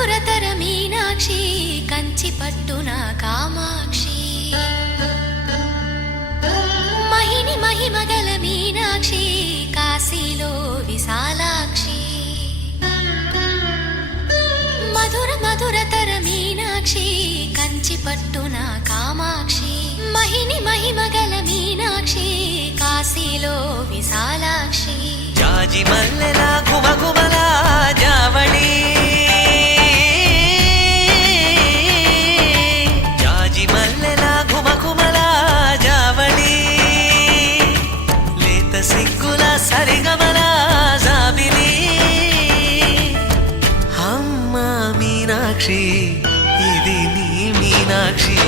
మధురతర మీనాక్షి కంచి పట్టున కామాక్షి మహిని మహిమగల మీనాక్షి కాశీలో విశాలాక్షి మధుర మధురతర మీనాక్షి కంచి పట్టున కామాక్షి మహిని మహిమగల మీనాక్షి కాశీలో విశాలాక్షి జాజి మల్లెలా ఘుమఘుమలా జావళి జాజి మల్లెలా ఘుమఘుమలా జావళి లేత సిగ్గుల సరిగమల జాబిలి అమ్మ మీనాక్షి ఇది నీ మీనాక్షి